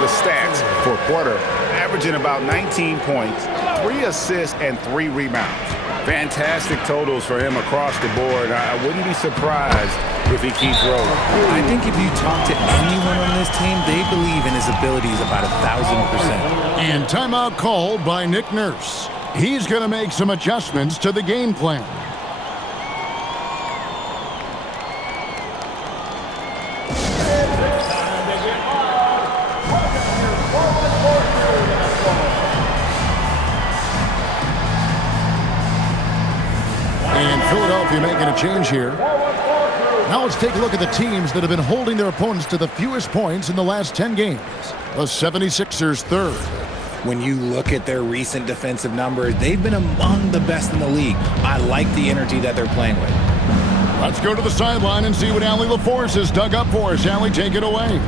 the stats for Porter, averaging about 19 points, 3 assists, and 3 rebounds. Fantastic totals for him across the board. I wouldn't be surprised if he keeps rolling. I think if you talk to anyone on this team, they believe in his abilities about 1,000%. And timeout called by Nick Nurse. He's going to make some adjustments to the game plan. And Philadelphia making a change here. Now let's take a look at the teams that have been holding their opponents to the fewest points in the last 10 games. The 76ers third. When you look at their recent defensive numbers, they've been among the best in the league. I like the energy that they're playing with. Let's go to the sideline and see what Allie LaForce has dug up for us. Allie, take it away.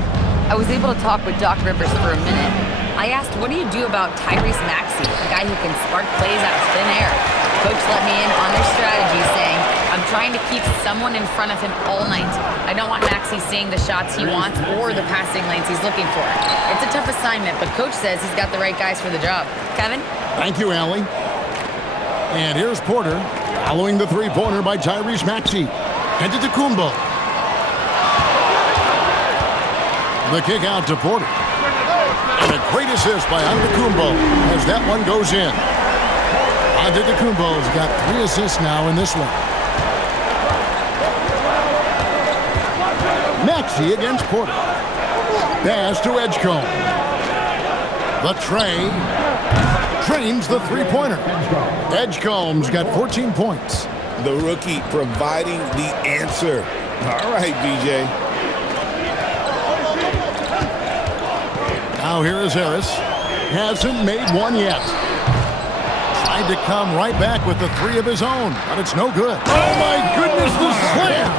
I was able to talk with Doc Rivers for a minute. I asked, what do you do about Tyrese Maxey, a guy who can spark plays out of thin air? Coach let me in on their strategy, saying, I'm trying to keep someone in front of him all night. I don't want Maxey seeing the shots he wants or the passing lanes he's looking for. It's a tough assignment, but Coach says he's got the right guys for the job. Kevin? Thank you, Allie. And here's Porter, following the three-pointer by Tyrese Maxey. Antetokounmpo. The kick out to Porter. And a great assist by Antetokounmpo as that one goes in. Antetokounmpo's got 3 assists now in this one. Maxey against Porter. Pass to Edgecombe. The tray. Drains the three-pointer. Edgecombe's got 14 points. The rookie providing the answer. All right, BJ. Now here is Harris. Hasn't made one yet. Tried to come right back with the 3 of his own, but it's no good. Oh my goodness, the slam!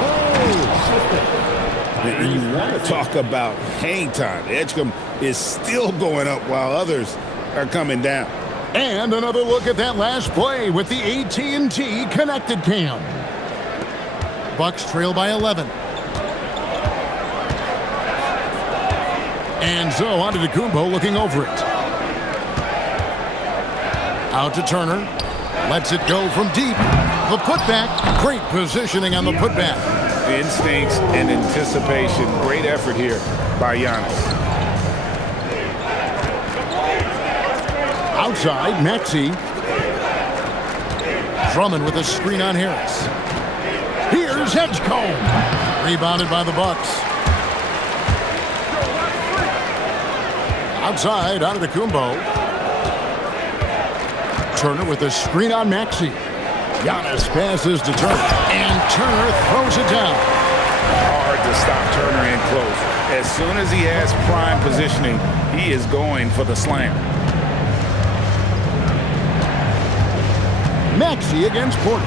And you want to talk about hang time. Edgecombe is still going up while others are coming down. And another look at that last play with the AT&T connected cam. Bucks trail by 11. And so Antetokounmpo looking over it. Out to Turner. Lets it go from deep. The putback. Great positioning on the putback. Instincts and anticipation. Great effort here by Giannis. Outside, Maxey. Drummond with a screen on Harris. Here's Edgecombe. Rebounded by the Bucks. Outside, Antetokounmpo. Turner with a screen on Maxey. Giannis passes to Turner. And Turner throws it down. Hard to stop Turner in close. As soon as he has prime positioning, he is going for the slam. Maxey against Porter.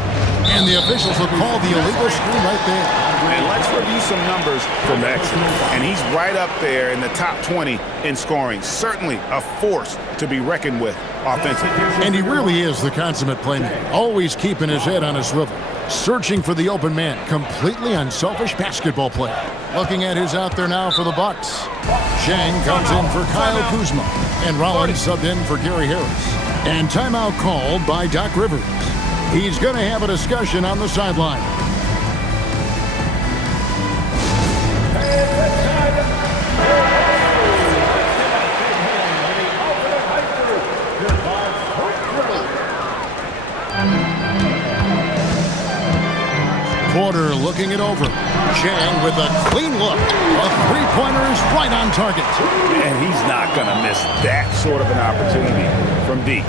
And the officials will call the illegal screen right there. And let's review some numbers for Maxey. And he's right up there in the top 20 in scoring. Certainly a force to be reckoned with offensively. And he really is the consummate playmaker. Always keeping his head on a swivel. Searching for the open man. Completely unselfish basketball player. Looking at who's out there now for the Bucks. Shang comes in for Kyle Kuzma. And Rollins subbed in for Gary Harris. And timeout called by Doc Rivers. He's going to have a discussion on the sideline. Porter looking it over. Chang with a clean look. A three-pointer is right on target. And he's not going to miss that sort of an opportunity from deep.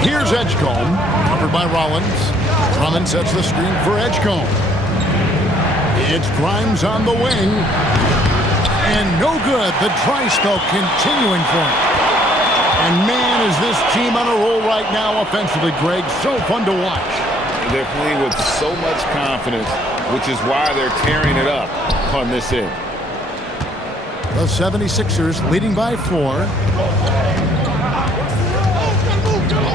Here's Edgecombe, covered by Rollins. Drummond sets the screen for Edgecombe. It's Grimes on the wing. And no good. The dry spell continuing for him. And man, is this team on a roll right now offensively, Greg. So fun to watch. They're playing with so much confidence, which is why they're tearing it up on this end. The 76ers leading by 4.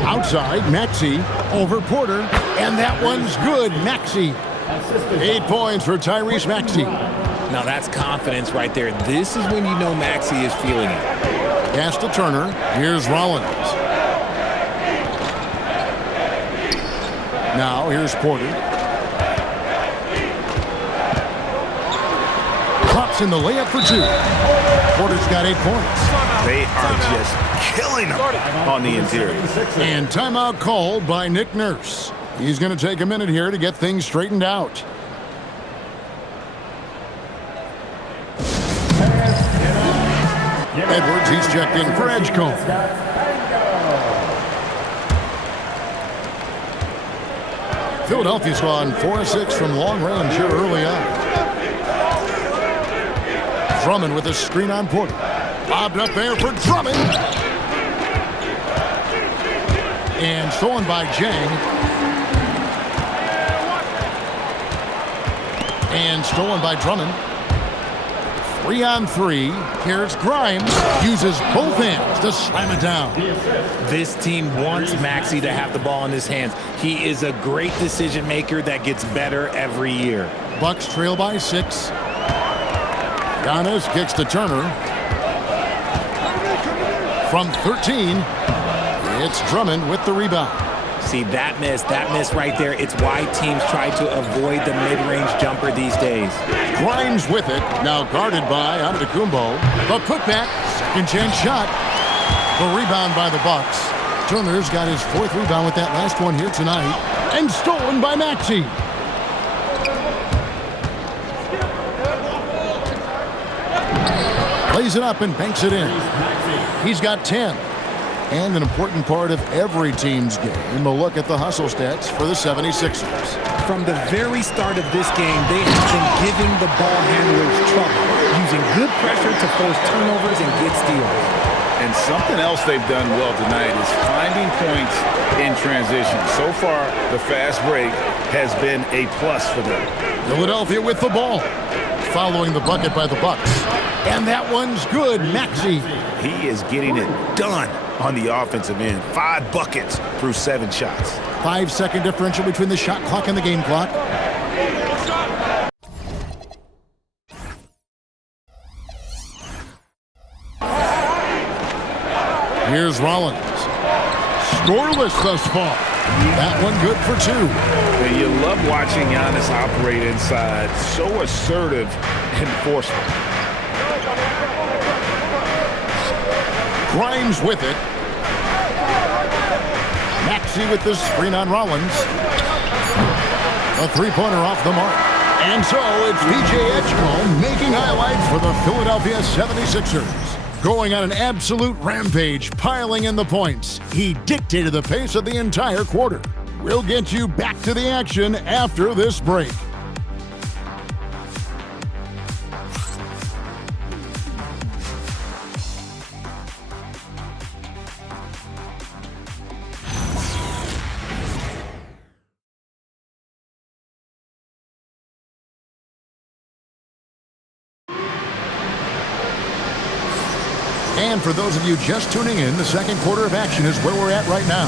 Outside, Maxey over Porter. And that one's good, Maxey. 8 points for Tyrese Maxey. Now that's confidence right there. This is when you know Maxey is feeling it. Pass to Turner. Here's Rollins. Now here's Porter. Drops in the layup for 2. Porter's got 8 points. They are just killing them on the interior. And timeout called by Nick Nurse. He's going to take a minute here to get things straightened out. Edwards, he's checked in for Edgecombe. Philadelphia's gone 4-6 from long range here early on. Drummond with a screen on Porter. Bobbed up there for Drummond. And stolen by Jang. And stolen by Drummond. 3-on-3. Here's Grimes. Uses both hands to slam it down. This team wants Maxey to have the ball in his hands. He is a great decision maker that gets better every year. Bucks trail by 6. Giannis kicks to Turner. From 13, it's Drummond with the rebound. See, that miss right there, it's why teams try to avoid the mid-range jumper these days. Grimes with it, now guarded by Antetokounmpo. The putback, second chance shot. The rebound by the Bucks. Turner's got his 4th rebound with that last one here tonight. And stolen by Maxey. Plays it up and banks it in. He's got 10. And an important part of every team's game, a look at the hustle stats for the 76ers. From the very start of this game, they have been giving the ball handlers trouble, using good pressure to force turnovers and get steals. And something else they've done well tonight is finding points in transition. So far, the fast break has been a plus for them. Philadelphia with the ball, following the bucket by the Bucks. And that one's good, Maxey. He is getting it done on the offensive end. 5 buckets through 7 shots. 5-second differential between the shot clock and the game clock. Here's Rollins. Scoreless thus far. That one good for 2. And you love watching Giannis operate inside. So assertive and forceful. Grimes with it. Maxey with the screen on Rollins. A 3-pointer off the mark. And so it's P.J. Edgecombe making highlights for the Philadelphia 76ers. Going on an absolute rampage, piling in the points. He dictated the pace of the entire quarter. We'll get you back to the action after this break. And for those of you just tuning in, the second quarter of action is where we're at right now.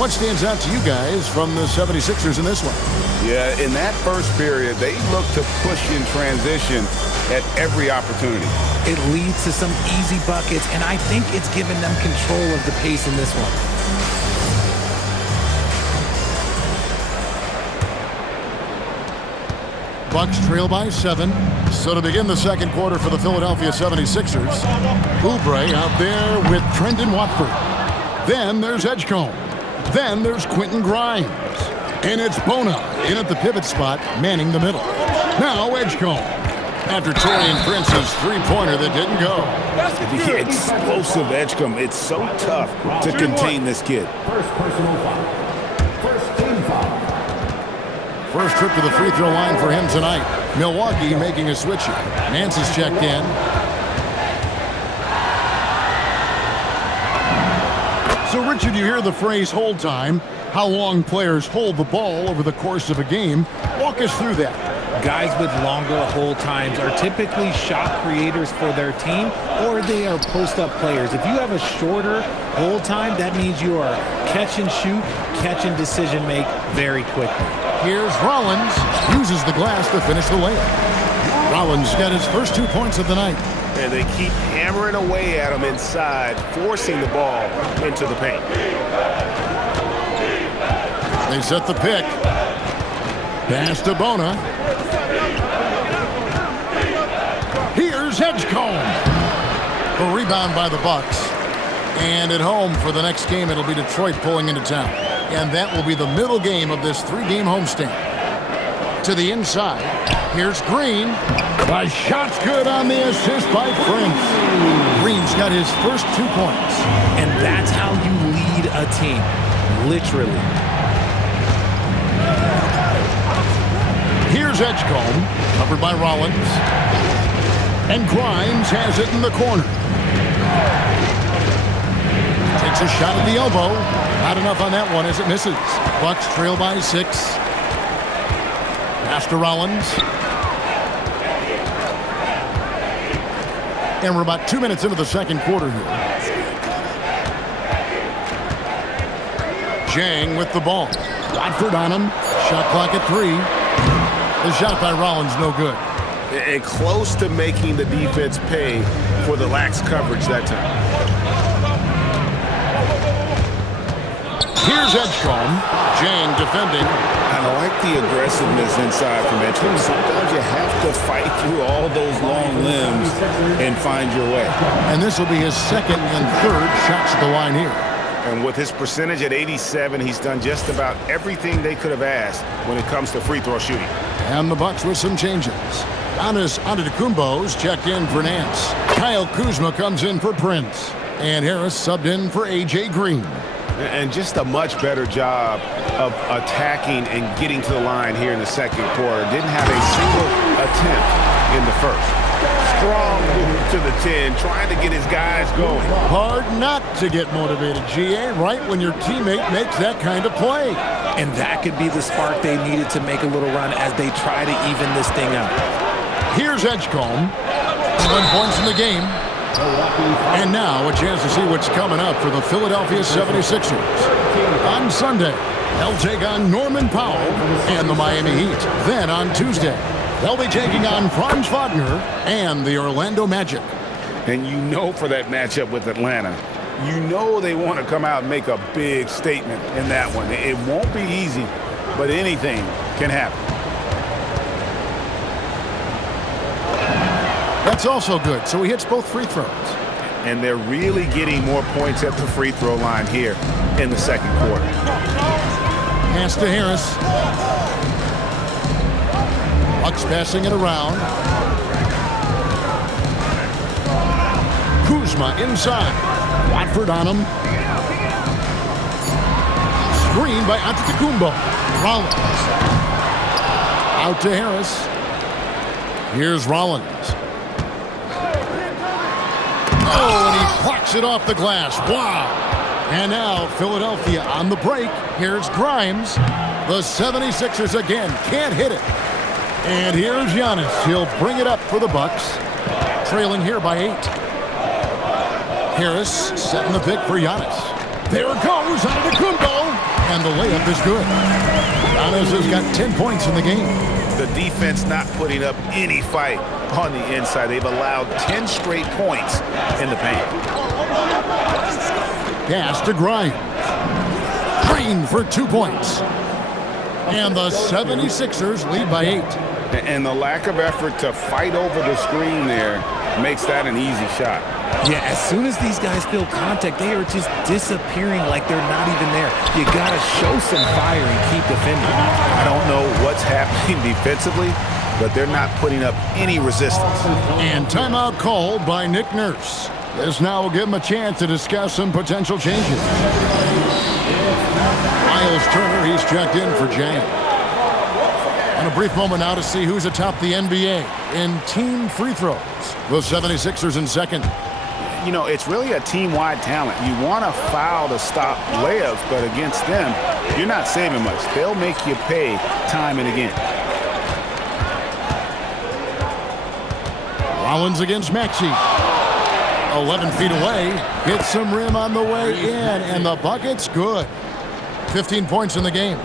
What stands out to you guys from the 76ers in this one? Yeah, in that first period, they looked to push in transition at every opportunity. It leads to some easy buckets, and I think it's given them control of the pace in this one. Bucks trail by 7. So to begin the second quarter for the Philadelphia 76ers, Oubre out there with Trendon Watford. Then there's Edgecombe. Then there's Quentin Grimes. And it's Bona in at the pivot spot, manning the middle. Now Edgecombe. After Taurean Prince's 3-pointer that didn't go. The explosive Edgecombe. It's so tough to contain this kid. First personal foul. First team foul. First trip to the free throw line for him tonight. Milwaukee making a switch here. Nance is checked in. So, Richard, you hear the phrase hold time. How long players hold the ball over the course of a game. Walk us through that. Guys with longer hold times are typically shot creators for their team, or they are post-up players. If you have a shorter hold time, that means you are catch and shoot, catch and decision make very quickly. Here's Rollins. Uses the glass to finish the layup. Rollins got his first 2 points of the night. And they keep hammering away at him inside, forcing the ball into the paint. They set the pick. Pass to Bona. Here's Edgecombe. A rebound by the Bucks. And at home for the next game, it'll be Detroit pulling into town. And that will be the middle game of this 3-game homestand. To the inside. Here's Green. The shot's good on the assist by Prince. Green's got his first 2 points. And that's how you lead a team. Literally. Here's Edgecombe, covered by Rollins. And Grimes has it in the corner. Takes a shot at the elbow. Not enough on that one as it misses. Bucks trail by 6. Pass to Rollins. And we're about 2 minutes into the second quarter here. Jang with the ball. Watford on him. Shot clock at 3. The shot by Rollins no good. And close to making the defense pay for the lax coverage that time. Here's Edgecombe. Jang defending. I like the aggressiveness inside from Edgecombe. Sometimes you have to fight through all those long limbs and find your way. And this will be his second and third shots at the line here. And with his percentage at 87, he's done just about everything they could have asked when it comes to free throw shooting. And the Bucks with some changes. Giannis Antetokounmpo's checked in for Nance. Kyle Kuzma comes in for Prince. And Harris subbed in for A.J. Green. And just a much better job of attacking and getting to the line here in the second quarter. Didn't have a single attempt in the first. Strong move to the 10, trying to get his guys going. Hard not to get motivated, GA, right when your teammate makes that kind of play. And that could be the spark they needed to make a little run as they try to even this thing up. Here's Edgecombe. 11 points in the game. And now a chance to see what's coming up for the Philadelphia 76ers. On Sunday, they'll take on Norman Powell and the Miami Heat. Then on Tuesday, they'll be taking on Franz Wagner and the Orlando Magic. And you know for that matchup with Atlanta, you know they want to come out and make a big statement in that one. It won't be easy, but anything can happen. That's also good, so he hits both free throws. And they're really getting more points at the free throw line here in the second quarter. Pass to Harris. Bucks passing it around. Kuzma inside. Watford on him. Screen by Antetokounmpo. Rollins. Out to Harris. Here's Rollins. Oh, and he plucks it off the glass. Wow. And now Philadelphia on the break. Here's Grimes. The 76ers again can't hit it. And here's Giannis. He'll bring it up for the Bucks. Trailing here by 8. Harris setting the pick for Giannis. There it goes. Antetokounmpo. And the layup is good. Giannis has got 10 points in the game. The defense not putting up any fight on the inside. They've allowed 10 straight points in the paint. Pass to Grimes. Green for 2 points. And the 76ers lead by 8. And the lack of effort to fight over the screen there makes that an easy shot. Yeah, as soon as these guys feel contact, they are just disappearing like they're not even there. You got to show some fire and keep defending. I don't know what's happening defensively, but they're not putting up any resistance. And timeout called by Nick Nurse. This now will give him a chance to discuss some potential changes. Miles Turner, he's checked in for Jang. And a brief moment now to see who's atop the NBA in team free throws. The 76ers in second. You know, it's really a team-wide talent. You want to foul to stop layups, but against them, you're not saving much. They'll make you pay time and again. Rollins against Maxey. 11 feet away. Hits some rim on the way in, and the bucket's good. 15 points in the game.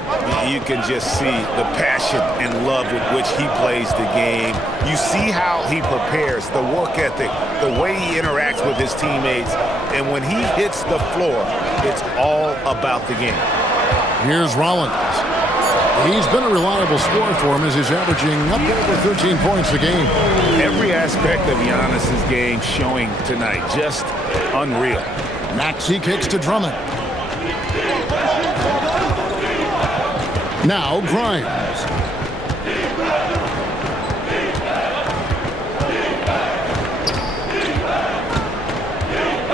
You can just see the passion and love with which he plays the game. You see how he prepares, the work ethic, the way he interacts with his teammates. And when he hits the floor, it's all about the game. Here's Rollins. He's been a reliable scorer for him as he's averaging up over 13 points a game. Every aspect of Giannis's game showing tonight, just unreal. Maxey kicks to Drummond. Now Grimes.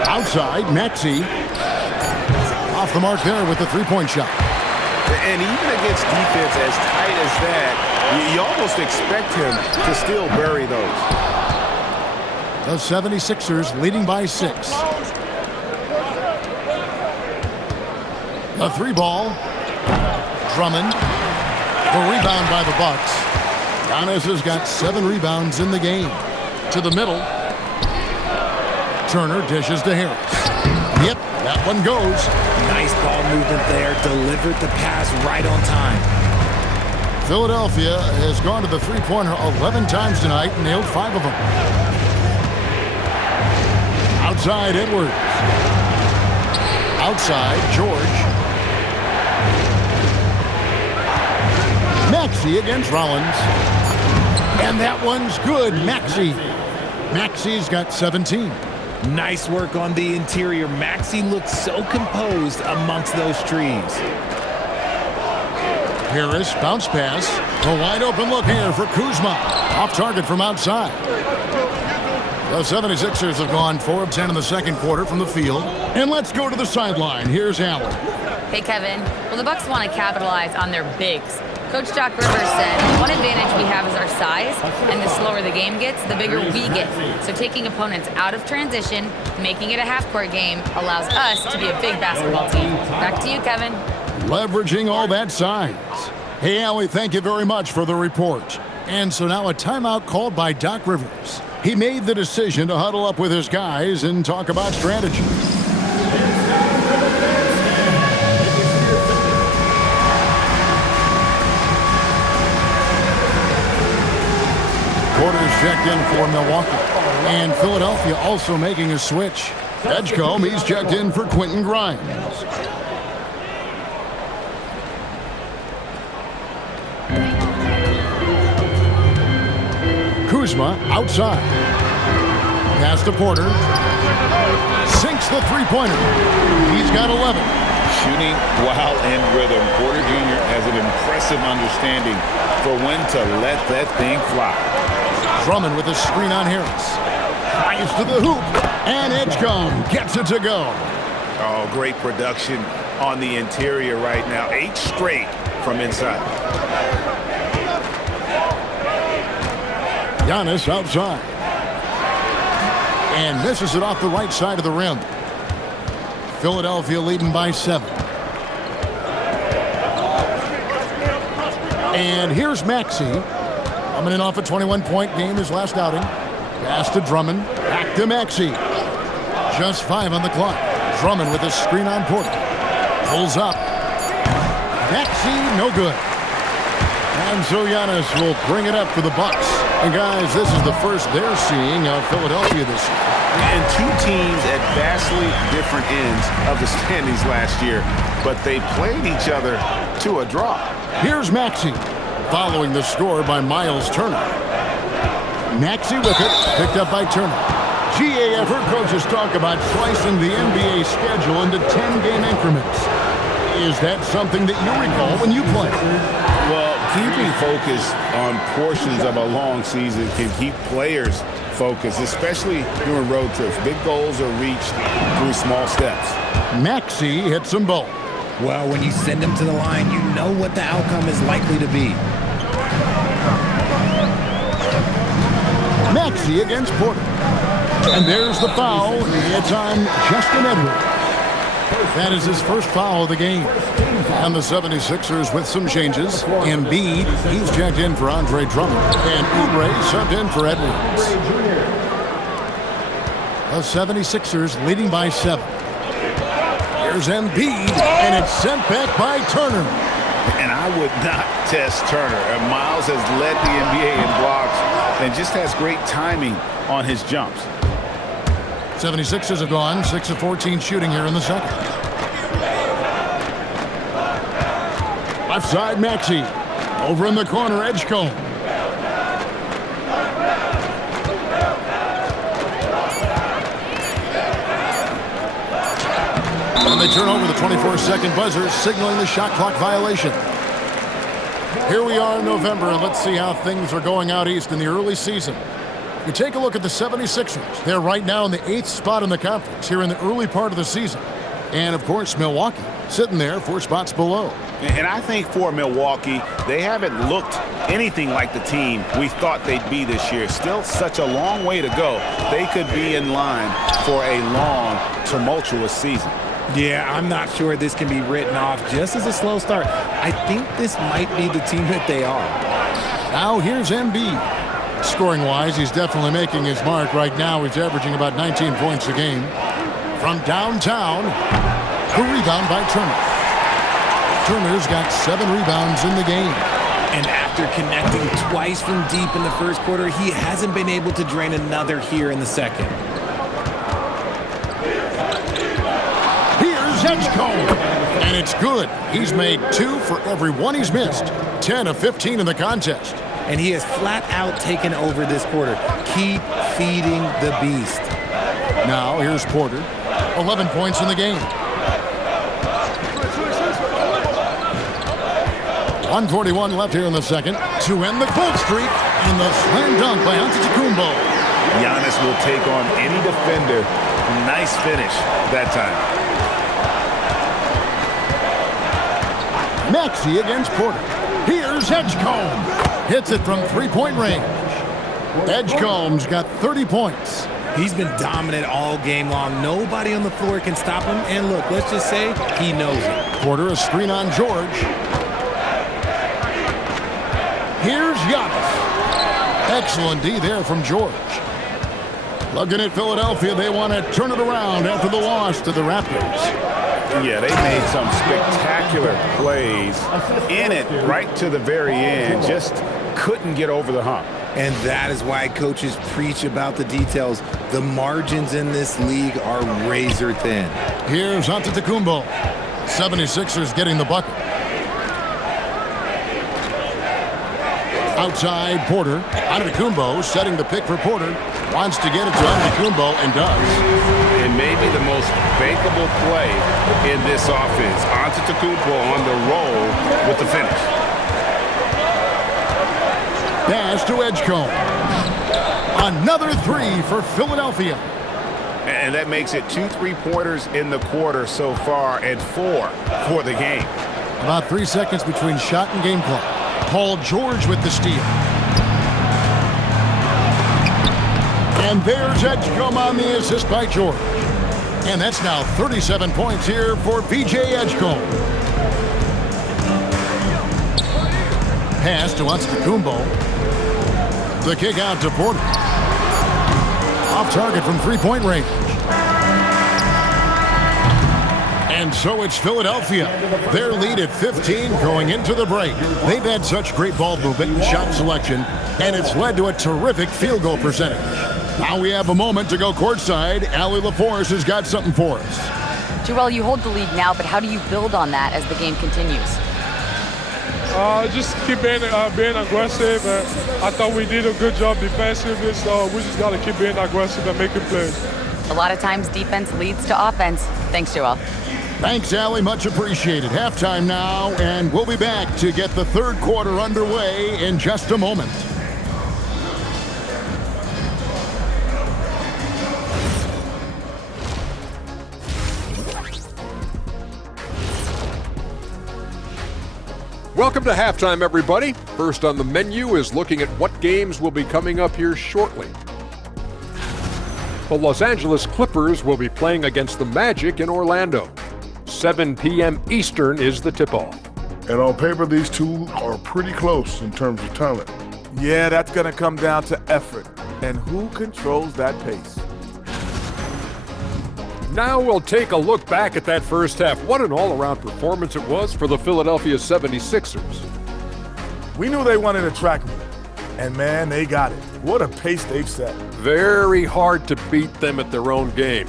Outside, Maxey. Off the mark there with the three-point shot. And even against defense as tight as that, you almost expect him to still bury those. The 76ers leading by 6. The three ball. Drummond. The rebound by the Bucks. Giannis has got 7 rebounds in the game. To the middle. Turner dishes to Harris. Yep, that one goes. Nice ball movement there. Delivered the pass right on time. Philadelphia has gone to the three-pointer 11 times tonight and nailed 5 of them. Outside, Edwards. Outside, George. Maxey against Rollins. And that one's good. Maxey's got 17. Nice work on the interior. Maxey looks so composed amongst those trees. Harris, bounce pass. A wide open look here for Kuzma. Off target from outside. The 76ers have gone 4 of 10 in the second quarter from the field. And let's go to the sideline. Here's Allen. Hey, Kevin. Well, the Bucks want to capitalize on their bigs. Coach Doc Rivers said, one advantage we have is our size, and the slower the game gets, the bigger we get. So taking opponents out of transition, making it a half-court game, allows us to be a big basketball team. Back to you, Kevin. Leveraging all that size. Hey, Allie, thank you very much for the report. And so now a timeout called by Doc Rivers. He made the decision to huddle up with his guys and talk about strategy. Porter's checked in for Milwaukee. And Philadelphia also making a switch. Edgecombe, he's checked in for Quentin Grimes. Kuzma outside. Pass to Porter. Sinks the three-pointer. He's got 11. Shooting while in rhythm. Porter Jr. has an impressive understanding for when to let that thing fly. Drummond with a screen on Harris. Drives to the hoop. And Edgecombe gets it to go. Oh, great production on the interior right now. 8 straight from inside. Giannis outside. And misses it off the right side of the rim. Philadelphia leading by 7. And here's Maxey. Coming in off a 21-point game his last outing. Pass to Drummond. Back to Maxey. Just 5 on the clock. Drummond with a screen on Porter. Pulls up. Maxey, no good. And so Giannis will bring it up for the Bucks. And guys, this is the first they're seeing of Philadelphia this year. And 2 teams at vastly different ends of the standings last year, but they played each other to a draw. Here's Maxey, following the score by Miles Turner. Maxey with it, picked up by Turner. GA, I've heard coaches talk about slicing the NBA schedule into 10-game increments. Is that something that you recall when you played? Well, keeping focused on portions of a long season can keep players focused, especially during road trips. Big goals are reached through small steps. Maxey hits them both. Well, when you send them to the line, you know what the outcome is likely to be. Maxey against Porter. And there's the foul. It's on Justin Edwards. That is his first foul of the game. And the 76ers with some changes. Embiid, he's checked in for Andre Drummond. And Oubre subbed in for Edwards. The 76ers leading by 7. There's Embiid, and it's sent back by Turner. And I would not test Turner. And Miles has led the NBA in blocks and just has great timing on his jumps. 76ers have gone 6 of 14 shooting here in the second. Left side, Maxey. Over in the corner, Edgecombe. And they turn over the 24-second buzzer, signaling the shot clock violation. Here we are in November, and let's see how things are going out east in the early season. You take a look at the 76ers. They're right now in the 8th spot in the conference here in the early part of the season. And, of course, Milwaukee sitting there 4 spots below. And I think for Milwaukee, they haven't looked anything like the team we thought they'd be this year. Still such a long way to go. They could be in line for a long, tumultuous season. Yeah, I'm not sure this can be written off just as a slow start. I think this might be the team that they are. Now here's Embiid. Scoring-wise, he's definitely making his mark. Right now, he's averaging about 19 points a game. From downtown, a rebound by Turner. Turner's got 7 rebounds in the game. And after connecting twice from deep in the first quarter, he hasn't been able to drain another here in the second. Here's Edgecombe. And it's good. He's made 2 for every one he's missed. 10 of 15 in the contest. And he has flat out taken over this quarter. Keep feeding the beast. Now here's Porter. 11 points in the game. 1:41 left here in the second to end the cold streak, and the slam dunk by Antetokounmpo. Giannis will take on any defender. Nice finish that time. Maxey against Porter. Here's Edgecombe. Hits it from three-point range. Edgecombe's got 30 points. He's been dominant all game long. Nobody on the floor can stop him. And look, let's just say he knows it. Porter, a screen on George. Here's Giannis. Excellent D there from George. Looking at Philadelphia, they want to turn it around after the loss to the Raptors. Yeah, they made some spectacular plays in it right to the very end. Just couldn't get over the hump. And that is why coaches preach about the details. The margins in this league are razor thin. Here's Antetokounmpo. 76ers getting the bucket. Outside Porter. Antetokounmpo setting the pick for Porter. Wants to get it to Antetokounmpo and does. It may be the most bankable play in this offense. Antetokounmpo on the roll with the finish. Pass to Edgecombe. Another 3 for Philadelphia. And that makes it 2 3-pointers in the quarter so far and 4 for the game. About 3 seconds between shot and game clock. Paul George with the steal. And there's Edgecombe on the assist by George. And that's now 37 points here for VJ Edgecombe. Pass to Antetokounmpo. The kick out to Porter. Off target from three-point range. And so it's Philadelphia. Their lead at 15 going into the break. They've had such great ball movement and shot selection, and it's led to a terrific field goal percentage. Now we have a moment to go courtside. Allie LaForce has got something for us. Joel, you hold the lead now, but how do you build on that as the game continues? Just keep being aggressive. I thought we did a good job defensively, so we just got to keep being aggressive and making plays. A lot of times defense leads to offense. Thanks, Joel. Thanks, Allie. Much appreciated. Halftime now, and we'll be back to get the third quarter underway in just a moment. Welcome to Halftime, everybody. First on the menu is looking at what games will be coming up here shortly. The Los Angeles Clippers will be playing against the Magic in Orlando. 7 p.m. Eastern is the tip-off. And on paper, these two are pretty close in terms of talent. Yeah, that's going to come down to effort and who controls that pace. Now we'll take a look back at that first half. What an all-around performance it was for the Philadelphia 76ers. We knew they wanted to track me, and man, they got it. What a pace they've set. Very hard to beat them at their own game.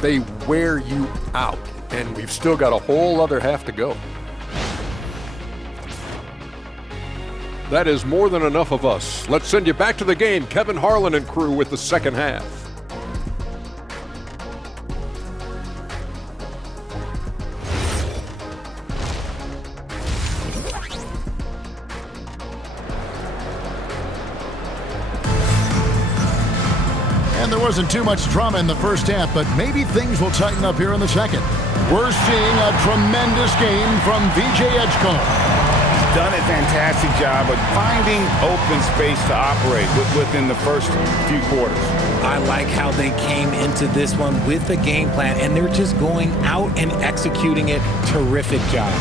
They wear you out, and we've still got a whole other half to go. That is more than enough of us. Let's send you back to the game. Kevin Harlan and crew with the second half. And there wasn't too much drama in the first half, but maybe things will tighten up here in the second. We're seeing a tremendous game from VJ Edgecombe. He's done a fantastic job of finding open space to operate within the first few quarters. I like how they came into this one with a game plan, and they're just going out and executing it. Terrific job.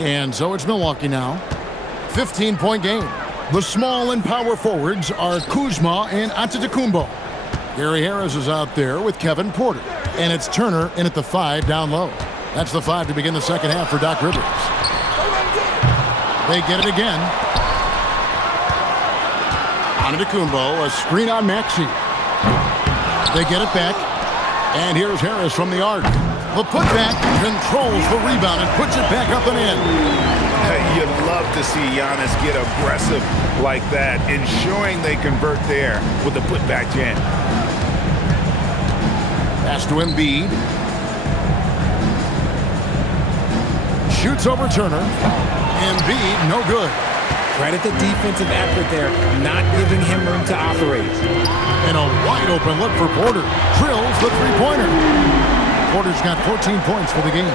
And so it's Milwaukee now. 15-point game. The small and power forwards are Kuzma and Antetokounmpo. Gary Harris is out there with Kevin Porter. And it's Turner in at the 5 down low. That's the 5 to begin the second half for Doc Rivers. They get it again. Antetokounmpo, a screen on Maxey. They get it back. And here's Harris from the arc. The putback controls the rebound and puts it back up and in. You'd love to see Giannis get aggressive like that, ensuring they convert there with the putback jam. Pass to Embiid. Shoots over Turner. Embiid, no good. Credit the defensive effort there, not giving him room to operate. And a wide open look for Porter. Drills the three-pointer. Porter's got 14 points for the game.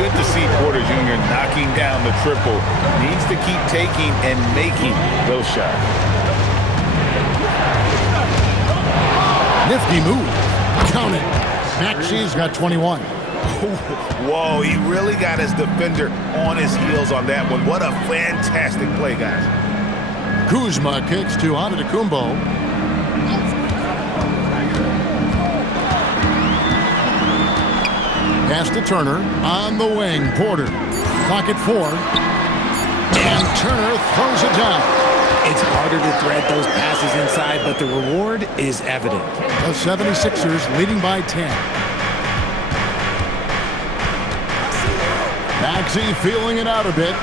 Good to see Porter Jr. knocking down the triple. Needs to keep taking and making those shots. Nifty move. Count it. Maxey's got 21. Whoa, he really got his defender on his heels on that one. What a fantastic play, guys. Kuzma kicks to Antetokounmpo. Pass to Turner on the wing. Porter. Clock at 4. And Turner throws it down. It's harder to thread those passes inside, but the reward is evident. The 76ers leading by 10. Maxey feeling it out a bit.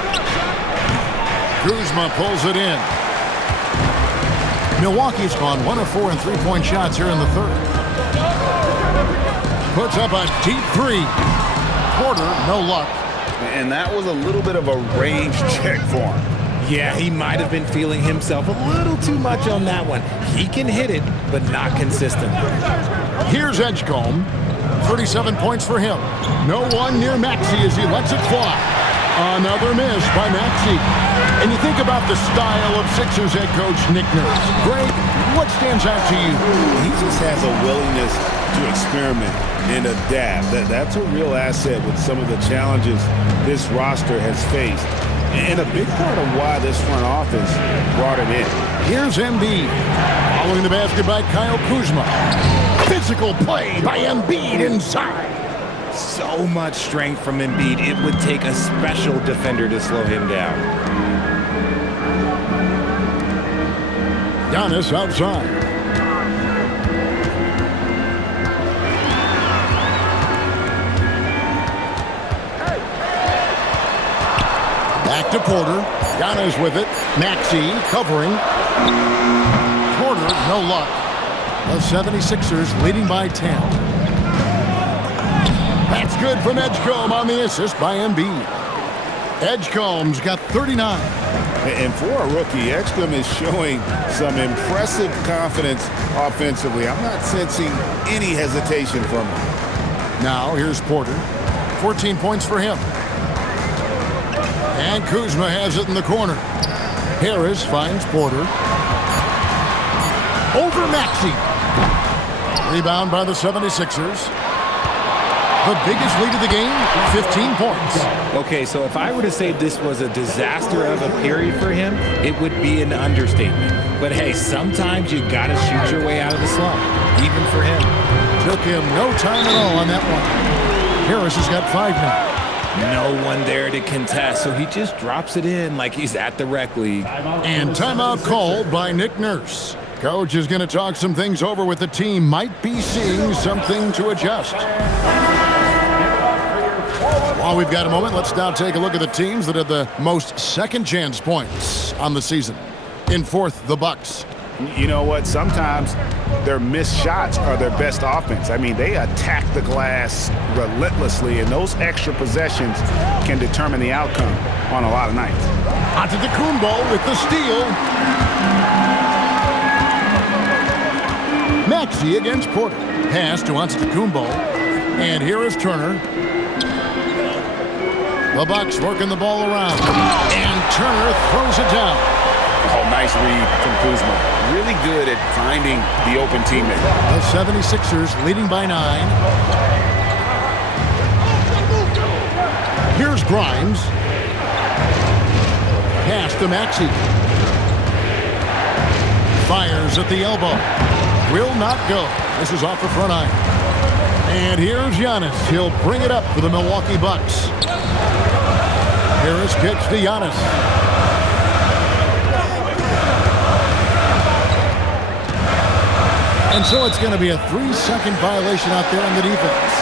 Kuzma pulls it in. Milwaukee's gone 1 of 4 in three-point shots here in the third. Puts up a deep 3. Porter, no luck. And that was a little bit of a range check for him. Yeah, he might have been feeling himself a little too much on that one. He can hit it, but not consistent. Here's Edgecombe. 37 points for him. No one near Maxey as he lets it fly. Another miss by Maxey. And you think about the style of Sixers head coach Nick Nurse. Greg, what stands out to you? He just has a willingness to experiment and adapt. That's a real asset with some of the challenges this roster has faced. And a big part of why this front office brought it in. Here's Embiid. Following the basket by Kyle Kuzma. Physical play by Embiid inside. So much strength from Embiid. It would take a special defender to slow him down. Giannis outside. Back to Porter. Giannis with it. Maxey covering. Porter, no luck. The 76ers leading by 10. That's good from Edgecombe on the assist by Embiid. Edgecombe's got 39. And for a rookie, Edgecombe is showing some impressive confidence offensively. I'm not sensing any hesitation from him. Now here's Porter. 14 points for him. And Kuzma has it in the corner. Harris finds Porter. Over Maxey. Rebound by the 76ers. The biggest lead of the game, 15 points. Okay, so if I were to say this was a disaster of a period for him, it would be an understatement. But hey, sometimes you gotta shoot your way out of the slump, even for him. Took him no time at all on that one. Harris has got 5 now. No one there to contest, so he just drops it in like he's at the rec league. And timeout called by Nick Nurse. Coach is going to talk some things over with the team. Might be seeing something to adjust. While we've got a moment, let's now take a look at the teams that had the most second chance points on the season. In fourth, the Bucks. You know what? Sometimes their missed shots are their best offense. I mean, they attack the glass relentlessly, and those extra possessions can determine the outcome on a lot of nights. Antetokounmpo with the steal. Maxey against Porter. Pass to Antetokounmpo. And here is Turner. The Bucks working the ball around. And Turner throws it down. Oh, nice read from Kuzma. Really good at finding the open teammate. The 76ers leading by 9. Here's Grimes. Pass to Maxey. Fires at the elbow. Will not go. This is off the front iron. And here's Giannis. He'll bring it up for the Milwaukee Bucks. Harris kicks to Giannis. And so it's going to be a 3-second violation out there on the defense.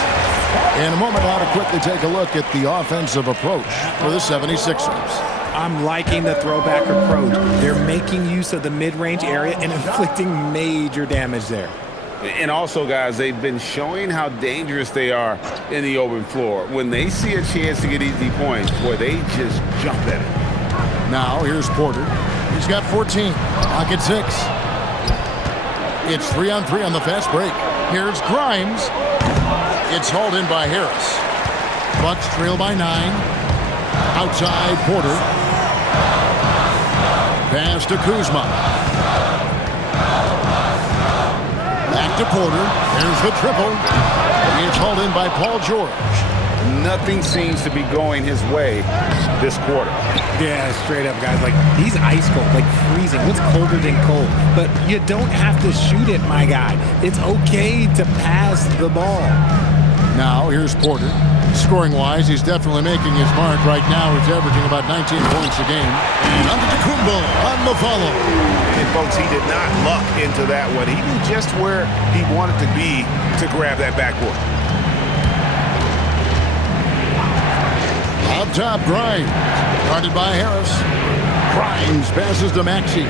In a moment, I'll quickly take a look at the offensive approach for the 76ers. I'm liking the throwback approach. They're making use of the mid-range area and inflicting major damage there. And also, guys, they've been showing how dangerous they are in the open floor. When they see a chance to get easy points, boy, they just jump at it. Now, here's Porter. He's got 14. Pocket 6. It's 3-on-3 on the fast break. Here's Grimes. It's hauled in by Harris. Bucks trail by 9. Outside, Porter. Pass to Kuzma. Back to Porter. There's the triple. It's hauled in by Paul George. Nothing seems to be going his way this quarter. Yeah, straight up, guys. Like, he's ice cold, like freezing. What's colder than cold? But you don't have to shoot it, my guy. It's okay to pass the ball. Now, here's Porter. Scoring-wise, he's definitely making his mark right now. He's averaging about 19 points a game. And Antetokounmpo on the follow. And, folks, he did not luck into that one. He knew just where he wanted to be to grab that backboard. Up top, Grimes. Guarded by Harris. Grimes passes to Maxey.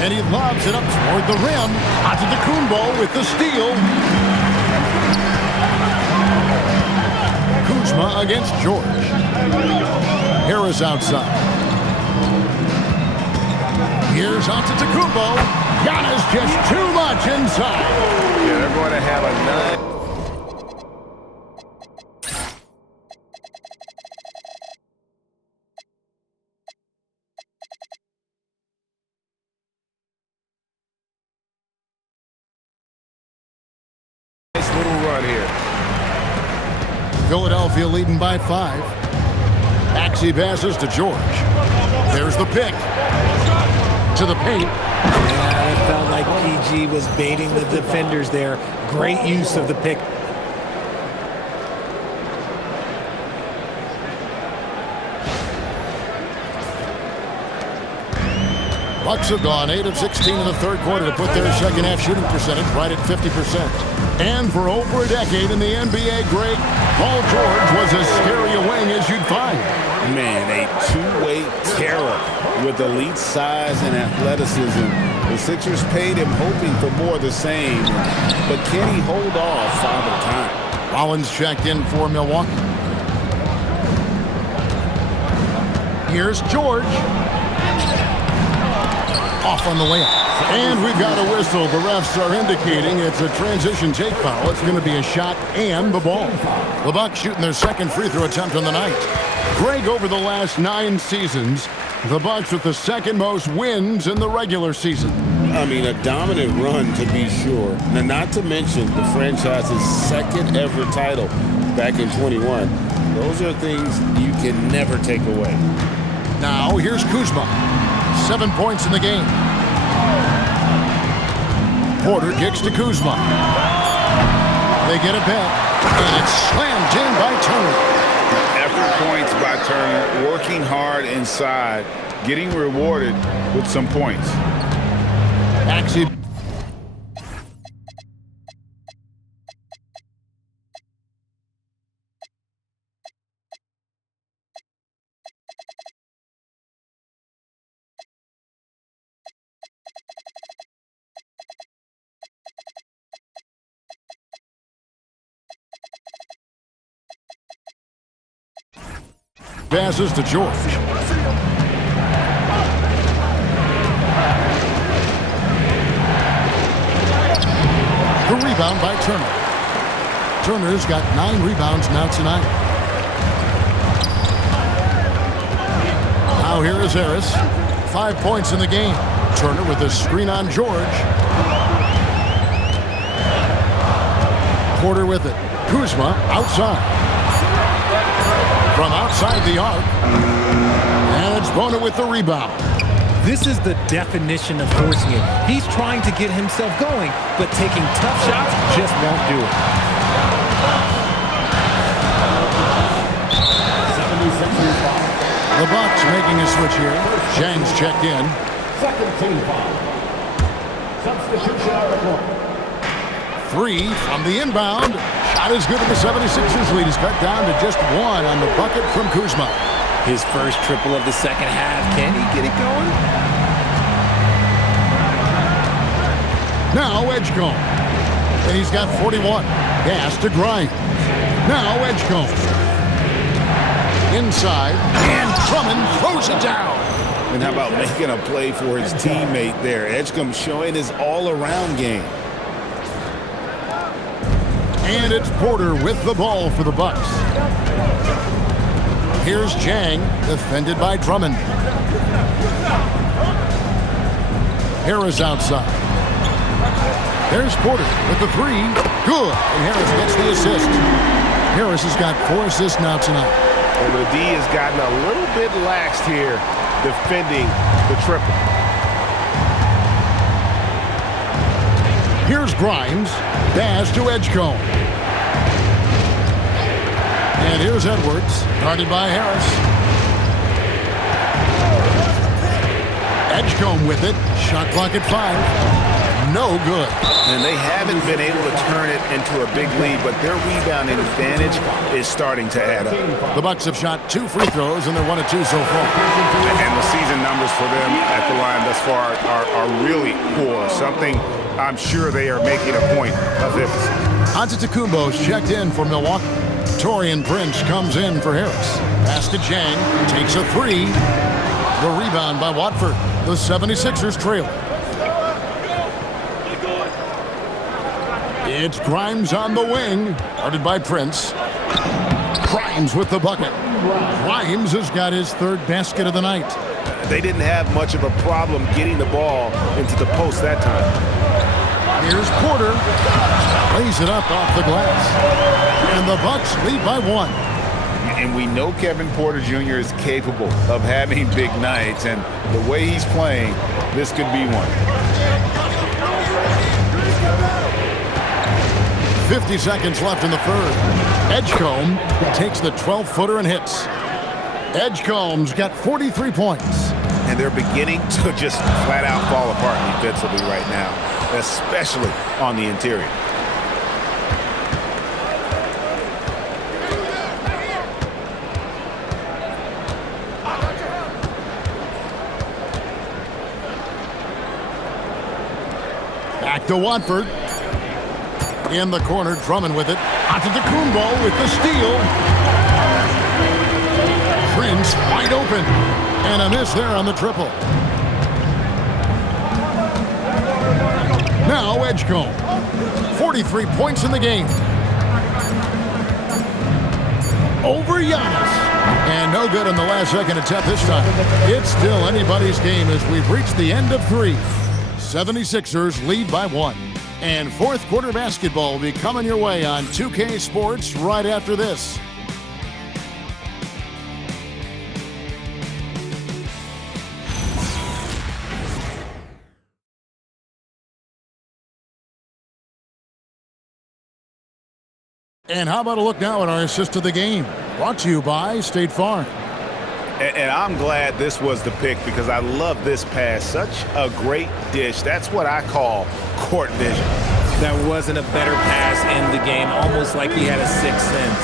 And he lobs it up toward the rim. Antetokounmpo with the steal. Kuzma against George. Harris outside. Here's Antetokounmpo. Giannis just too much inside. Yeah, they're going to have a nice little run here. Philadelphia leading by 5. Maxey passes to George. There's the pick. To the paint. Yeah, it felt like PG was baiting the defenders there. Great use of the pick. Bucks have gone 8 of 16 in the third quarter to put their second half shooting percentage right at 50%. And for over a decade in the NBA, Greg, Paul George was as scary a wing as you'd find. Man, a two-way terror with elite size and athleticism. The Sixers paid him hoping for more of the same, but can he hold off Father Time? Rollins checked in for Milwaukee. Here's George. Off on the layup. And we've got a whistle. The refs are indicating it's a transition take foul. It's going to be a shot and the ball. The Bucks shooting their second free throw attempt on the night. Greg, over the last 9 seasons, the Bucks with the second most wins in the regular season. I mean, a dominant run to be sure. Now, not to mention the franchise's second ever title back in 21. Those are things you can never take away. Now, here's Kuzma. 7 points in the game. Porter kicks to Kuzma. They get it back, and it's slammed in by Turner. Effort points by Turner, working hard inside, getting rewarded with some points. Maxey. Passes to George. The rebound by Turner. Turner's got 9 rebounds now tonight. Now here is Harris. 5 points in the game. Turner with a screen on George. Porter with it. Kuzma outside. From outside the arc. And it's Bona with the rebound. This is the definition of forcing it. He's trying to get himself going, but taking tough shots just won't do it. 76ers foul. The Bucks making a switch here. Chang's checked in. Second team foul. Substitution on the court. 3 from the inbound. Shot is good, and the 76ers lead is cut down to just 1 on the bucket from Kuzma. His first triple of the second half. Can he get it going? Now Edgecombe. And he's got 41. Pass to Grimes. Now Edgecombe. Inside. And Drummond throws it down. And how about making a play for his teammate there? Edgecombe showing his all-around game. And it's Porter with the ball for the Bucks. Here's Jang, defended by Drummond. Harris outside. There's Porter with the 3. Good. And Harris gets the assist. Harris has got 4 assists now tonight. And the D has gotten a little bit laxed here defending the triple. Here's Grimes. Pass to Edgecombe. And here's Edwards, guarded by Harris. Edgecombe with it. Shot clock at 5. No good. And they haven't been able to turn it into a big lead, but their rebounding advantage is starting to add up. The Bucks have shot 2 free throws, and they're 1 of 2 so far. And the season numbers for them at the line thus far are really poor. Something I'm sure they are making a point of emphasis. Antetokounmpo's checked in for Milwaukee. Taurean Prince comes in for Harris. Pass to Jang. Takes a 3. The rebound by Watford. The 76ers trail. It's Grimes on the wing. Guarded by Prince. Grimes with the bucket. Grimes has got his 3rd basket of the night. They didn't have much of a problem getting the ball into the post that time. Here's Porter. Lays it up off the glass. And the Bucks lead by 1. And we know Kevin Porter Jr. is capable of having big nights. And the way he's playing, this could be one. 50 seconds left in the 3rd. Edgecombe takes the 12-footer and hits. Edgecombe's got 43 points. And they're beginning to just flat out fall apart defensively right now, especially on the interior. Back to Watford. In the corner, Drummond with it. Antetokounmpo with the steal. Prince wide open. And a miss there on the triple. Now Edgecombe. 43 points in the game. Over Giannis. And no good in the last second attempt this time. It's still anybody's game as we've reached the end of 3. 76ers lead by 1. And fourth quarter basketball will be coming your way on 2K Sports right after this. And how about a look now at our assist of the game? Brought to you by State Farm. And I'm glad this was the pick because I love this pass. Such a great dish. That's what I call court vision. That wasn't a better pass in the game, almost like he had a sixth sense.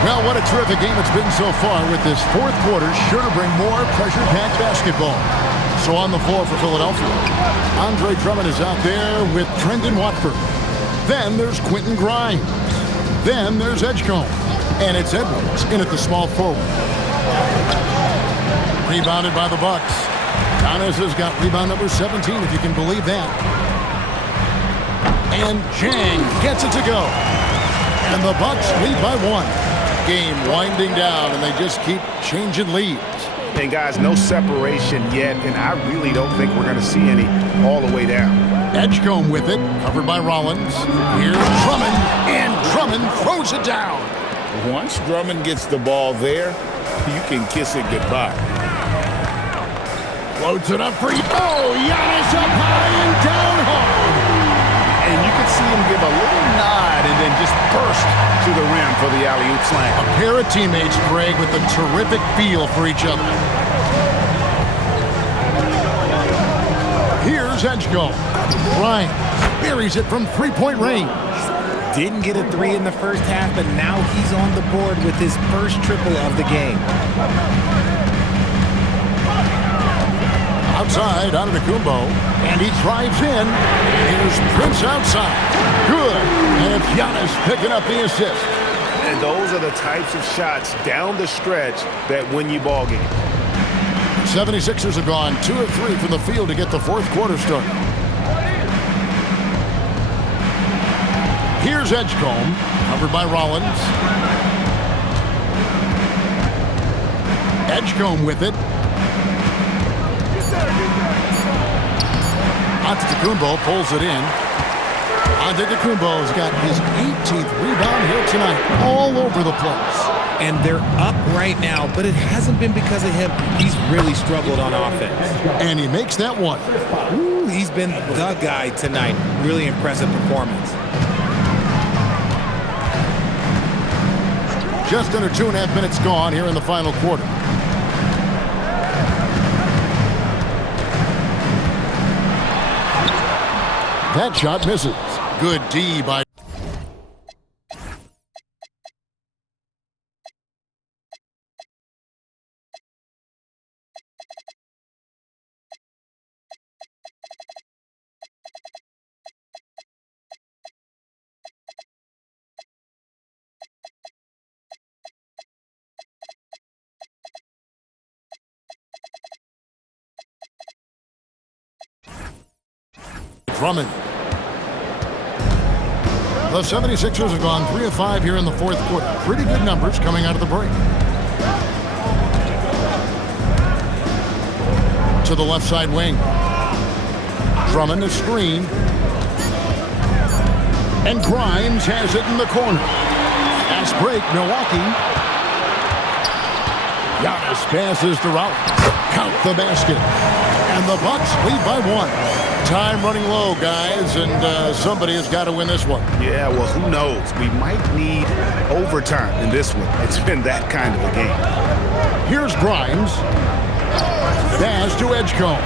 Well, what a terrific game it's been so far with this fourth quarter. Sure to bring more pressure-packed basketball. So on the floor for Philadelphia, Andre Drummond is out there with Trendon Watford. Then there's Quentin Grimes. Then there's Edgecombe. And it's Edwards in at the small forward. Rebounded by the Bucks. Giannis has got rebound number 17, if you can believe that. And Chang gets it to go. And the Bucks lead by 1. Game winding down, and they just keep changing leads. And guys, no separation yet, and I really don't think we're going to see any all the way down. Edgecombe with it, covered by Rollins. Here's Drummond, and Drummond throws it down. Once Drummond gets the ball there, you can kiss it goodbye. Floats it up for you. Oh, Giannis up high and down hard. And you can see him give a little nod and then just burst to the rim for the alley-oop slam. A pair of teammates, Greg, with a terrific feel for each other. Here's Edgecombe. Bryant buries it from three-point range. Didn't get a three in the first half, but now he's on the board with his first triple of the game. Outside, Antetokounmpo, and he drives in. Here's Prince outside. Good. And Giannis picking up the assist. And those are the types of shots down the stretch that win you ball games. 76ers have gone 2 of 3 from the field to get the fourth quarter started. Here's Edgecombe, covered by Rollins. Edgecombe with it. Antetokounmpo pulls it in. Antetokounmpo's got his 18th rebound here tonight, all over the place. And they're up right now, but it hasn't been because of him. He's really struggled on offense. And he makes that one. Ooh, he's been the guy tonight. Really impressive performance. Just under 2.5 minutes gone here in the final quarter. That shot misses. Good D by... Drummond. The 76ers have gone 3 of 5 here in the fourth quarter. Pretty good numbers coming out of the break. To the left side wing. Drummond a screen. And Grimes has it in the corner. Fast break, Milwaukee. Giannis passes to Rollins. Count the basket. And the Bucks lead by 1. Time running low, guys, and somebody has got to win this one. Yeah, well, who knows? We might need overtime in this one. It's been that kind of a game. Here's Grimes. Pass to Edgecombe.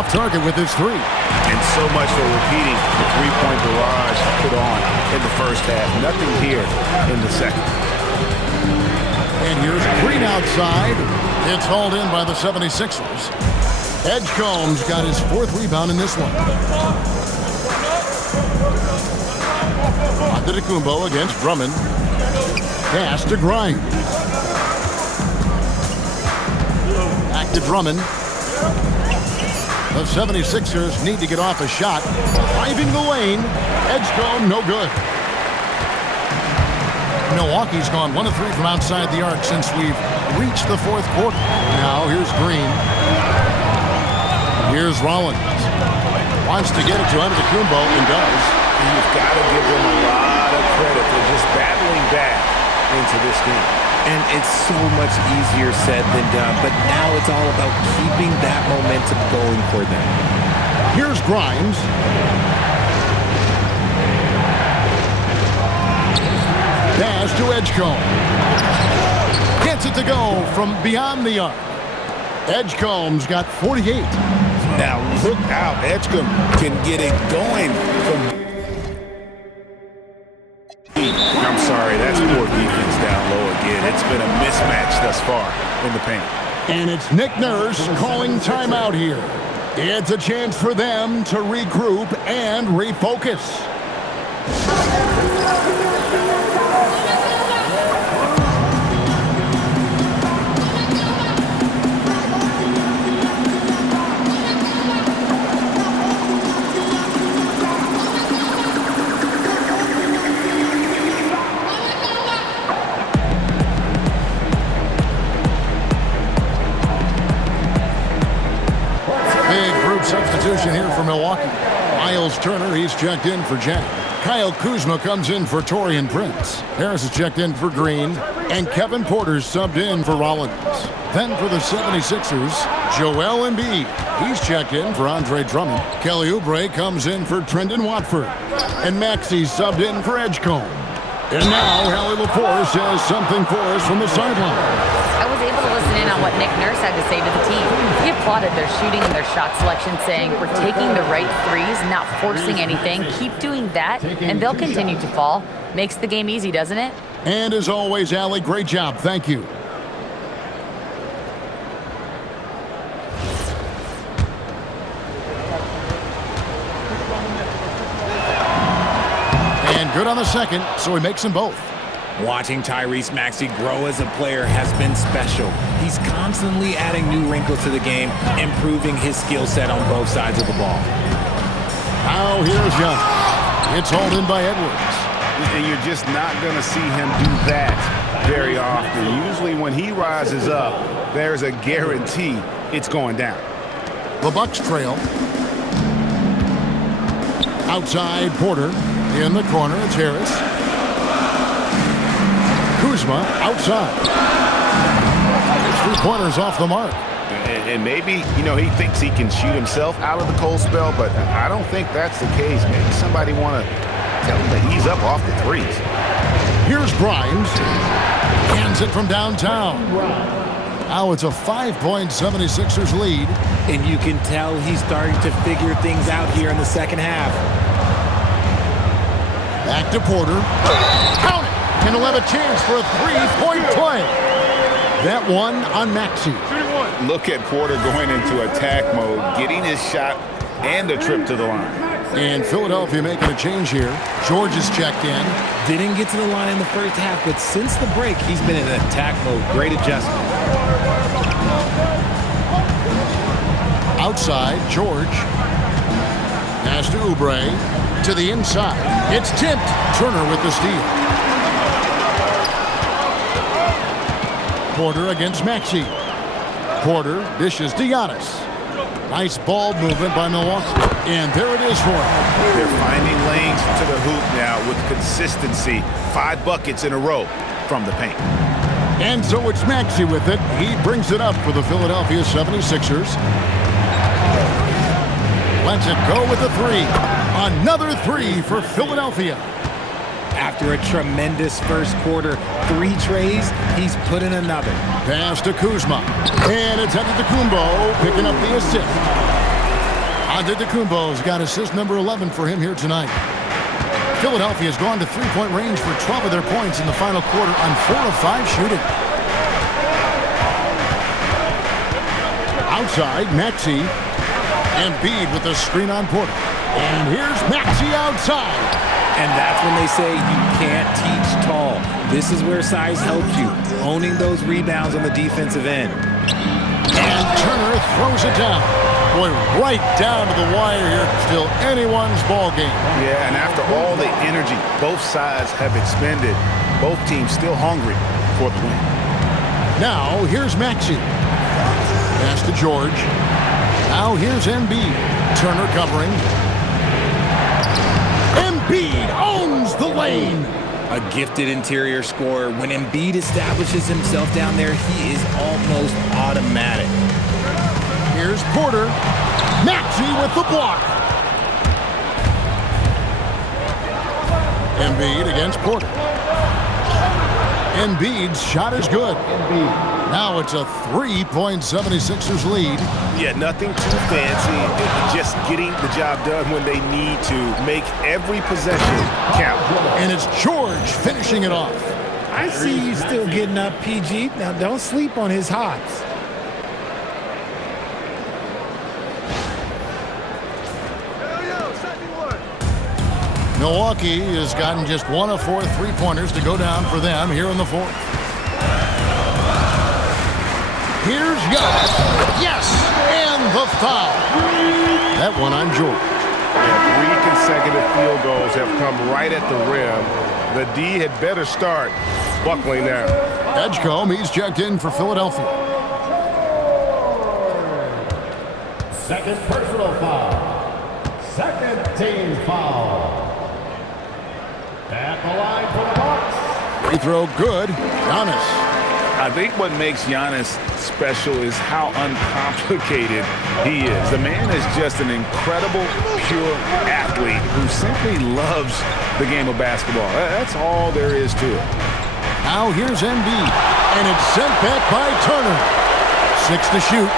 Off target with his three. And so much for repeating the three-point barrage put on in the first half. Nothing here in the second. And here's Green outside. It's hauled in by the 76ers. Edgecombe's got his 4th rebound in this one. Antetokounmpo against Drummond. Pass to Grimes. Back to Drummond. The 76ers need to get off a shot. Driving the lane. Edgecombe, no good. Milwaukee's gone 1 of 3 from outside the arc since we've reached the fourth quarter. Now here's Green. Here's Rollins. Wants to get it to Antetokounmpo and does. You've got to give them a lot of credit for just battling back into this game. And it's so much easier said than done, but now it's all about keeping that momentum going for them. Here's Grimes. Pass to Edgecombe. Gets it to go from beyond the arc. Edgecombe's got 48. Now look out. Edgecombe can get it going from... I'm sorry, that's poor defense down low again. It's been a mismatch thus far in the paint. And it's Nick Nurse calling timeout here. It's a chance for them to regroup and refocus. Substitution here for Milwaukee. Miles Turner, he's checked in for Jack. Kyle Kuzma comes in for Taurean Prince. Harris is checked in for Green. And Kevin Porter's subbed in for Rollins. Then for the 76ers, Joel Embiid. He's checked in for Andre Drummond. Kelly Oubre comes in for Trendon Watford. And Maxey's subbed in for Edgecombe. And now Hallie LaForce has something for us from the sideline. I was able to listen in on what Nick Nurse had to say to the team. He applauded their shooting and their shot selection, saying, "We're taking the right threes, not forcing anything. Keep doing that, and they'll continue to fall." Makes the game easy, doesn't it? And as always, Allie, great job. Thank you. And good on the second, so he makes them both. Watching Tyrese Maxey grow as a player has been special. He's constantly adding new wrinkles to the game, improving his skill set on both sides of the ball. Now here's Young. It's hauled in by Edwards. And you're just not going to see him do that very often. Usually when he rises up, there's a guarantee it's going down. The Bucks trail. Outside, Porter. In the corner, it's Harris. Kuzma outside. His three-pointers off the mark. And maybe, he thinks he can shoot himself out of the cold spell, but I don't think that's the case. Maybe somebody want to tell him to ease up off the threes. Here's Grimes. Hands it from downtown. Now it's a 5-point 76ers lead. And you can tell he's starting to figure things out here in the second half. Back to Porter. Count it! And he'll have a chance for a 3-point play. That one on Maxey. Look at Porter going into attack mode, getting his shot and a trip to the line. And Philadelphia making a change here. George is checked in. Didn't get to the line in the first half, but since the break, he's been in attack mode. Great adjustment. Outside, George. Pass to Oubre. To the inside. It's tipped. Turner with the steal. Porter against Maxey. Porter dishes to Giannis. Nice ball movement by Milwaukee. And there it is for him. They're finding lanes to the hoop now with consistency. 5 buckets in a row from the paint. And so it's Maxey with it. He brings it up for the Philadelphia 76ers. Lets it go with a 3. Another 3 for Philadelphia. After a tremendous first quarter, 3 trays, he's put in another. Pass to Kuzma. And it's Antetokounmpo picking up the assist. Antetokounmpo's got assist number 11 for him here tonight. Philadelphia's gone to three-point range for 12 of their points in the final quarter on 4 of 5 shooting. Outside, Maxey. Embiid with the screen on Porter. And here's Maxey outside. And that's when they say you can't teach tall. This is where size helps you, owning those rebounds on the defensive end. And Turner throws it down. Boy, right down to the wire here. Still anyone's ball game. Yeah, and after all the energy both sides have expended, both teams still hungry for the win. Now, here's Maxey. Pass to George. Now here's Embiid. Turner covering. Embiid owns the lane. A gifted interior scorer. When Embiid establishes himself down there, he is almost automatic. Here's Porter. Maxey with the block. Embiid against Porter. Embiid's shot is good. Now it's a 3-76ers lead. Yeah, nothing too fancy. Just getting the job done when they need to. Make every possession count. And it's George finishing it off. I see you still getting up, PG. Now, don't sleep on his hops. Milwaukee has gotten just 1 of 4 3-pointers to go down for them here in the fourth. Here's Giannis. Yes, and the foul. That one on George. Yeah, 3 consecutive field goals have come right at the rim. The D had better start buckling now. Edgecombe, he's checked in for Philadelphia. Second personal foul. Second team foul. At the line for the Bucks. Free throw good. Giannis. I think what makes Giannis special is how uncomplicated he is. The man is just an incredible, pure athlete who simply loves the game of basketball. That's all there is to it. Now here's Embiid, and it's sent back by Turner. 6 to shoot.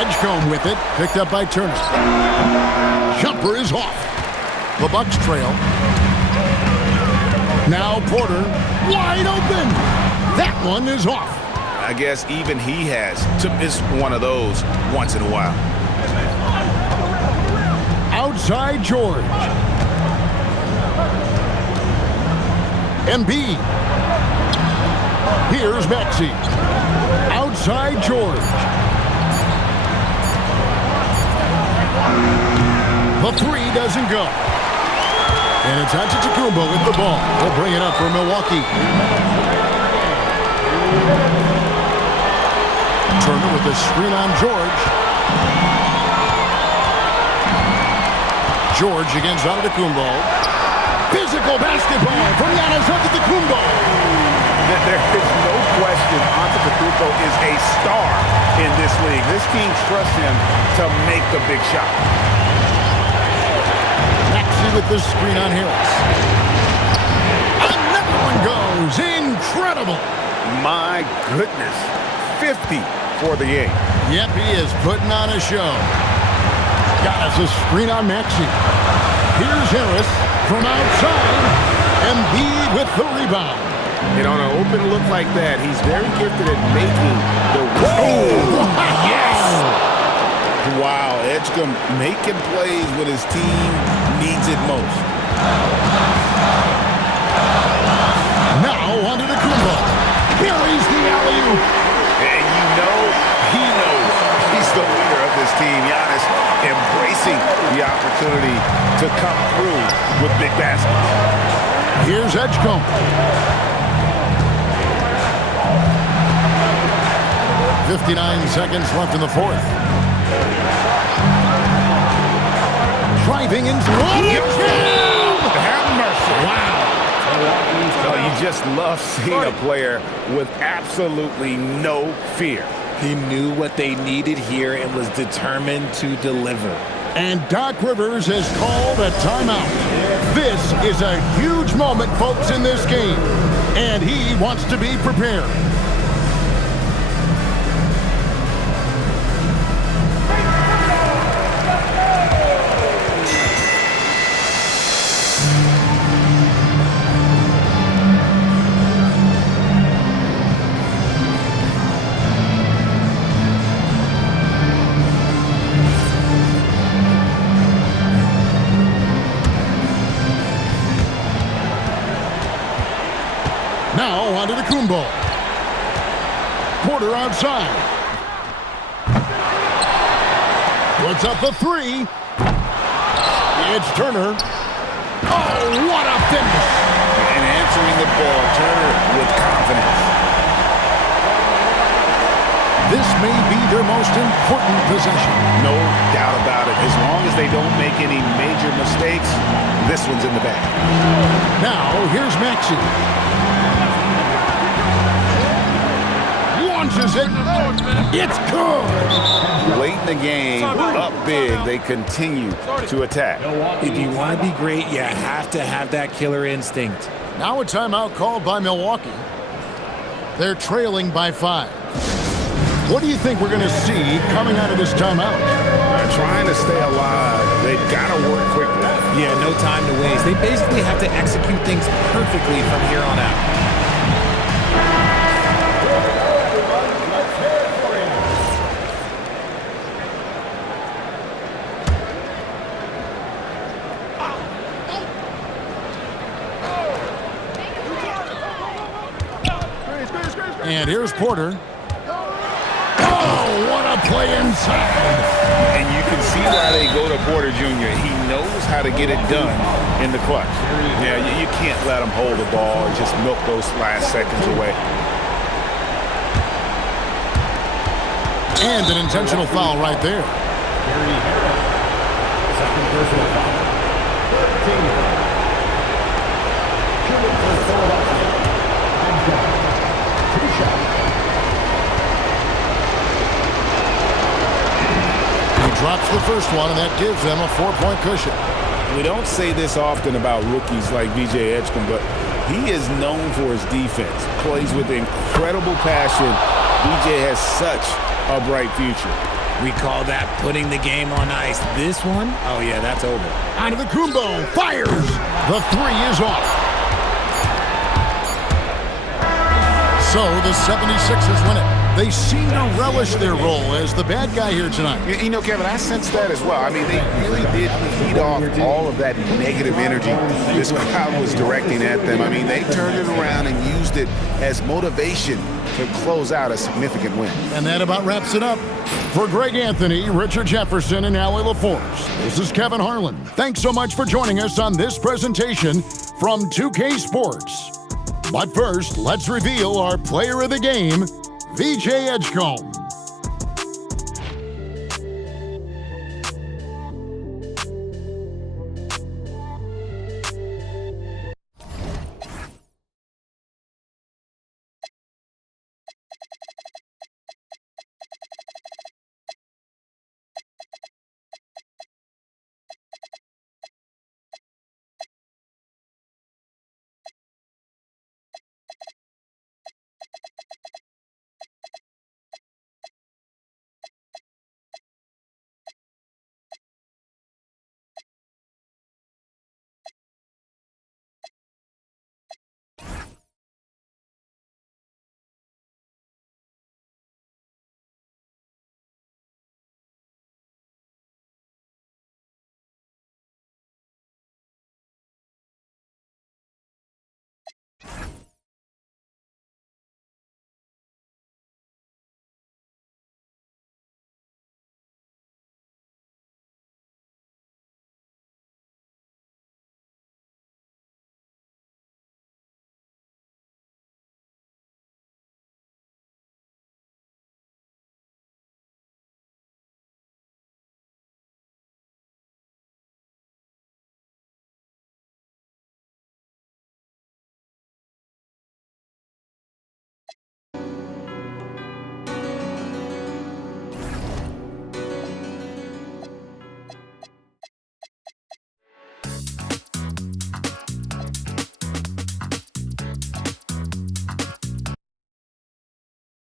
Edgecombe with it, picked up by Turner. Jumper is off. The Bucks trail. Now Porter, wide open. That one is off. I guess even he has to miss one of those once in a while. Outside George. Embiid. Here's Maxey. Outside George. The 3 doesn't go. And it's Antetokounmpo with the ball. He'll bring it up for Milwaukee. Turner with the screen on George. George against Antetokounmpo. Physical basketball from Giannis Antetokounmpo. There is no question Antetokounmpo is a star in this league. This team trusts him to make the big shot. Maxey with the screen on Harris. Another one goes. Incredible. My goodness. 50 for the 8. Yep, he is putting on a show. Got us a screen on Maxey. Here's Harris from outside. Embiid with the rebound. And on an open look like that, he's very gifted at making the... Oh, yes! Wow, Edgecombe making plays when his team needs it most. Now onto the Kumba. Buries the alley-oop. And you know he knows he's the leader of this team. Giannis embracing the opportunity to come through with big baskets. Here's Edgecombe. 59 seconds left in the fourth. Driving into Have mercy. Wow. Well, you just love seeing a player with absolutely no fear. He knew what they needed here and was determined to deliver. And Doc Rivers has called a timeout. This is a huge moment, folks, in this game. And he wants to be prepared. Now onto the Kumbo. Porter outside. Puts up the 3. It's Turner. Oh, what a finish. And answering the ball, Turner with confidence. This may be their most important possession. No doubt about it. As long as they don't make any major mistakes, this one's in the bag. Now, here's Maxey. Launches it. It's good. Late in the game, up big, they continue to attack. If you want to be great, you have to have that killer instinct. Now a timeout called by Milwaukee. They're trailing by 5. What do you think we're going to see coming out of this timeout? They're trying to stay alive. They've got to work quickly. Yeah, no time to waste. They basically have to execute things perfectly from here on out. And here's Porter. Oh, what a play inside. And you can see why they go to Porter Jr. He knows how to get it done in the clutch. Yeah, you can't let him hold the ball and just milk those last seconds away. And an intentional foul right there. Gary Harris. Second personal foul. 13 foul. Shooting for Philadelphia. Hands down. 2 shots. He drops the first one, and that gives them a 4-point cushion. We don't say this often about rookies like VJ Edgecombe, but he is known for his defense. Plays with incredible passion. VJ has such a bright future. We call that putting the game on ice. This one, oh yeah, that's over. Antetokounmpo fires. The 3 is off. So the 76ers win it. They seem to relish their role as the bad guy here tonight. You know, Kevin, I sense that as well. I mean, they really did feed off all of that negative energy this crowd was directing at them. I mean, they turned it around and used it as motivation to close out a significant win. And that about wraps it up. For Greg Anthony, Richard Jefferson, and Allie LaForce, this is Kevin Harlan. Thanks so much for joining us on this presentation from 2K Sports. But first, let's reveal our player of the game, VJ Edgecombe.